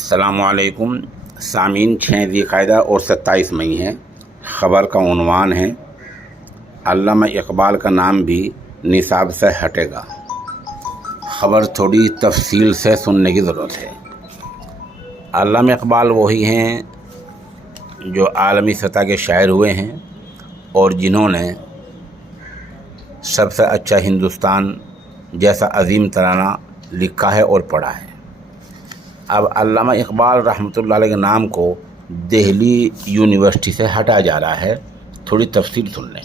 السلام علیکم سامعین، 6 ذی القعدہ اور 27 مئی ہے۔ خبر کا عنوان ہے علامہ اقبال کا نام بھی نصاب سے ہٹے گا۔ خبر تھوڑی تفصیل سے سننے کی ضرورت ہے۔ علامہ اقبال وہی ہیں جو عالمی سطح کے شاعر ہوئے ہیں اور جنہوں نے سب سے اچھا ہندوستان جیسا عظیم ترانہ لکھا ہے اور پڑھا ہے۔ اب علامہ اقبال رحمۃ اللہ علیہ کے نام کو دہلی یونیورسٹی سے ہٹا جا رہا ہے۔ تھوڑی تفصیل سن لیں۔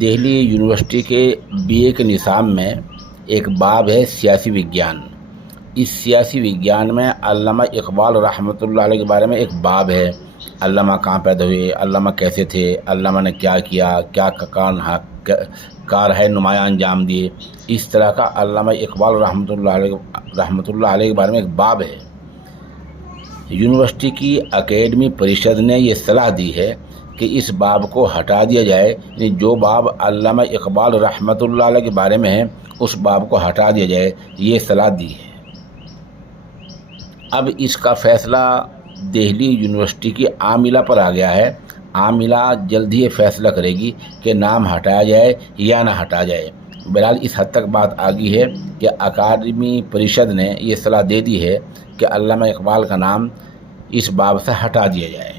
دہلی یونیورسٹی کے BA کے نصاب میں ایک باب ہے سیاسی وگیان۔ اس سیاسی وگیان میں علامہ اقبال رحمۃ اللہ علیہ کے بارے میں ایک باب ہے۔ علامہ کہاں پیدا ہوئے، علامہ کیسے تھے، علامہ نے کیا کیا، کیا کار ہے نمایاں انجام دیے، اس طرح کا علامہ اقبال رحمۃ اللہ علیہ کے بارے میں ایک باب ہے۔ یونیورسٹی کی اکیڈمی پریشد نے یہ صلاح دی ہے کہ اس باب کو ہٹا دیا جائے، یعنی جو باب علامہ اقبال رحمۃ اللہ علیہ کے بارے میں ہے اس باب کو ہٹا دیا جائے، یہ صلاح دی ہے۔ اب اس کا فیصلہ دہلی یونیورسٹی کی عاملہ پر آ گیا ہے۔ عاملہ جلد ہی فیصلہ کرے گی کہ نام ہٹایا جائے یا نہ ہٹا جائے۔ بہرحال اس حد تک بات آ گئی ہے کہ اکیڈمی پریشد نے یہ صلاح دے دی ہے کہ علامہ اقبال کا نام اس باب سے ہٹا دیا جائے۔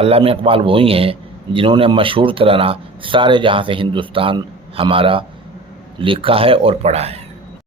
علامہ اقبال وہی ہیں جنہوں نے مشہور ترانہ سارے جہاں سے ہندوستان ہمارا لکھا ہے اور پڑھا ہے۔